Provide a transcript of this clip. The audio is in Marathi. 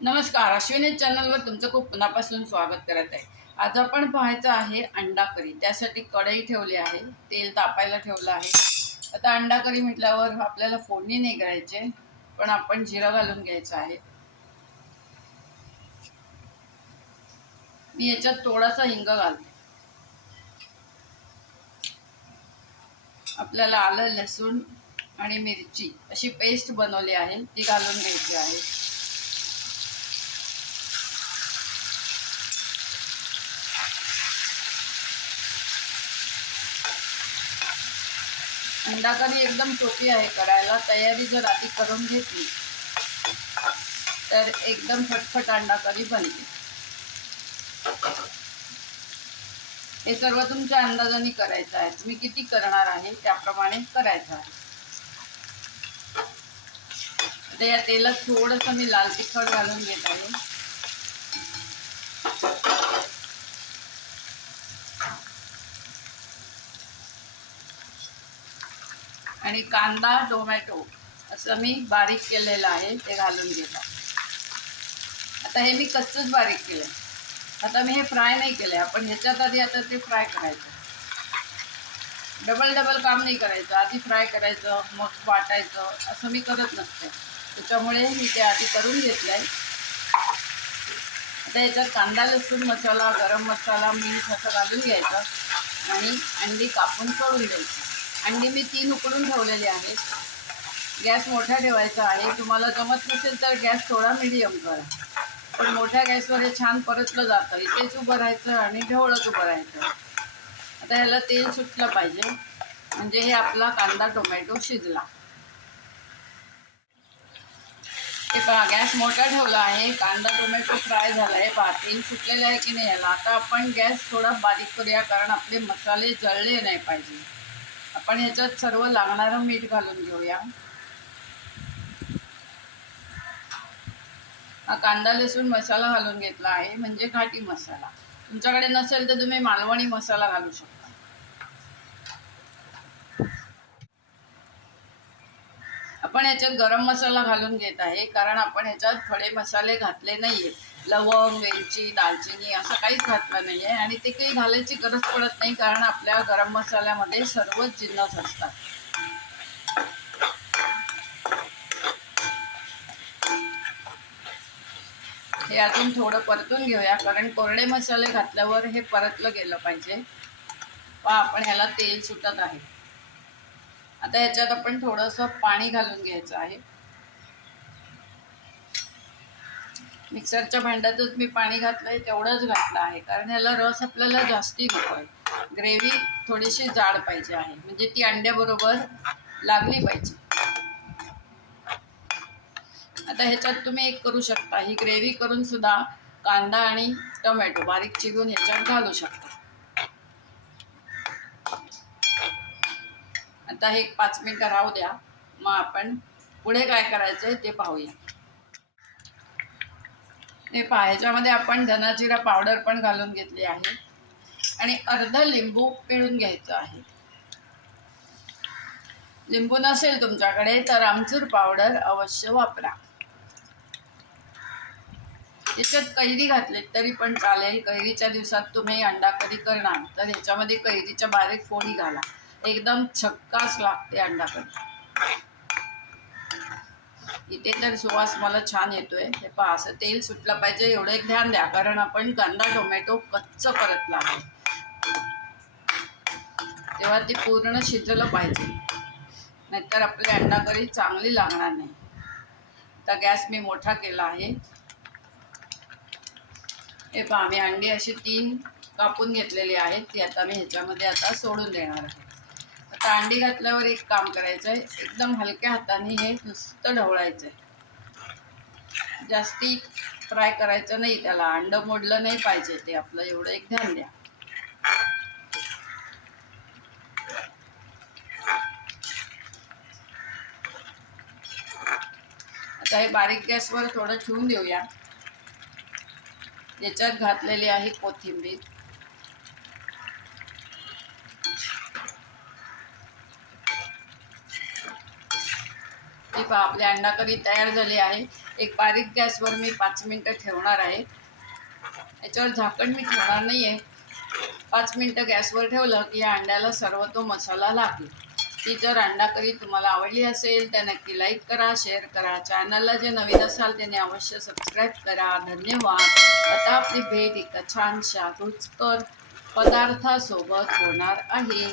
नमस्कार अश्विनी चॅनलवर तुमचं खूप मनापासून स्वागत करत आहे. आज आपण पाहायचं आहे अंडा करी त्यासाठी कढई ठेवली आहे तेल तापायला ठेवलं आहे. आता अंडा करी म्हटल्यावर आपल्याला फोडणी नाही करायचे पण आपण जिरं घालून घ्यायचं आहे. मी याच्यात थोडासा हिंग घालते. आपल्याला आलं लसूण आणि मिरची अशी पेस्ट बनवली आहे ती घालून घ्यायची आहे. अंडाकरी एकदम सोपी आहे करायला. तयारी जर आधी करून घेतली तर एकदम फटफट अंडाकरी बनते. हे सर्व तुमच्या अंदाजाने करायचं आहे. तुम्ही किती करणार आहे त्याप्रमाणे करायचं आहे. आता या तेलात थोडंसं मी लाल तिखट घालून घेत आहे. आणि कांदा टोमॅटो असं मी बारीक केलेलं आहे ते घालून घेतो आता हे मी कच्चंच बारीक केलं आता मी हे फ्राय नाही केलं आपण ह्याच्यात आधी आता ते फ्राय करायचं. डबल डबल काम नाही करायचं. आधी फ्राय करायचं मग वाटायचं. असं मी करत नसते. त्याच्यामुळे मी ते आधी करून घेतलं आहे आता याच्यात कांदा लसूण मसाला गरम मसाला मीठ असं घालून घ्यायचं आणि अंडी कापून सोडून द्यायची. अंडी मी तीन उकडून ठेवलेली आहेत गॅस मोठा ठेवायचा आहे. तुम्हाला जमत नसेल तर गॅस थोडा मिडियम करा. पण मोठ्या गॅसवर हे छान परतलं जातं. इथेच उभं राहायचं आणि ढवळत उभं राहायचं. आता ह्याला तेल सुटलं पाहिजे. म्हणजे हे आपला कांदा टोमॅटो शिजला. हे पहा गॅस मोठा ठेवला आहे. कांदा टोमॅटो फ्राय झाला आहे पहा तेल सुटलेलं आहे की नाही याला आता आपण गॅस थोडा बारीक करूया कारण आपले मसाले जळले नाही पाहिजे. आपण याच्यात सर्व लागणारं मीठ घालून घेऊया. हा कांदा लसूण मसाला घालून घेतला आहे म्हणजे घाटी मसाला. तुमच्याकडे नसेल तर तुम्ही मालवणी मसाला घालू शकता. आपण याच्यात गरम मसाला घालून घेत आहे कारण आपण ह्याच्यात खडे मसाले घातले नाहीये लवंग वेलची दालचिनी असं काहीच घातलं नाही आहे आणि ते काही घालायची गरज पडत नाही कारण आपल्या गरम मसाल्यामध्ये सर्वच जिन्नस असतात. हे अजून थोडं परतून घेऊया कारण कोरडे मसाले घातल्यावर हे परतलं गेलं पाहिजे. वा आपण ह्याला तेल सुटत आहे. आता ह्याच्यात आपण थोडंसं पाणी घालून घ्यायचं आहे. मिक्सरच्या भांड्यातच मी पाणी घातलं आहे तेवढंच घातलं आहे. कारण ह्याला रस आपल्याला जास्ती नको आहे ग्रेव्ही थोडीशी जाड पाहिजे आहे. म्हणजे ती अंड्याबरोबर लागली पाहिजे. आता ह्याच्यात तुम्ही एक करू शकता. ही ग्रेव्ही करून सुद्धा कांदा आणि टोमॅटो बारीक चिरून ह्याच्यात घालू शकता. आता हे एक पाच मिनिटं राहू द्या. मग आपण पुढे काय करायचं आहे ते पाहूया. हे पहा ह्याच्यामध्ये आपण धनाजिरा पावडर पण घालून घेतली आहे. आणि अर्ध लिंबू पिळून घ्यायचं आहे. लिंबू नसेल तुमच्याकडे तर आमचूर पावडर अवश्य वापरा. याच्यात कैरी घातली तरी पण चालेल. कैरीच्या दिवसात तुम्ही अंडा करी करणार? तर ह्याच्यामध्ये कैरीच्या बारीक फोडी घाला. एकदम छक्काच लागते अंडा करी इथे तर सुवास मला छान येतोय. हे पहा असं तेल सुटलं पाहिजे एवढं एक ध्यान द्या कारण आपण कांदा टोमॅटो कच्च परतला आहे तेव्हा ते पूर्ण शिजलं पाहिजे. नाहीतर आपली अंडा करी चांगली लागणार नाही. आता गॅस मी मोठा केला आहे. हे पहा मी अंडी अशी तीन कापून घेतलेली आहेत ती आता मी ह्याच्यामध्ये आता सोडून देणार आहे. आता अंडी घातल्यावर एक काम करायचं आहे एकदम हलक्या हाताने हे नुसतं ढवळायचं आहे जास्ती फ्राय करायचं नाही त्याला अंड मोडलं नाही पाहिजे ते आपलं एवढं एक ध्यान द्या. आता हे बारीक गॅसवर थोडं ठेवून देऊया. याच्यात घातलेली आहे कोथिंबीर. ती पा आपली अंडाकरी तयार झाली आहे. एक बारीक गॅसवर मी पाच मिनटं ठेवणार आहे. याच्यावर झाकण मी ठेवणार नाही आहे पाच मिनटं गॅसवर ठेवलं की या अंड्याला सर्व तो मसाला लागेल ती जर अंडाकरी तुम्हाला आवडली असेल तर नक्की लाईक करा शेअर करा. चॅनलला जे नवीन असाल त्याने अवश्य सबस्क्राईब करा. धन्यवाद. आता आपली भेट एका छानशा रुचकर पदार्थासोबत होणार आहे.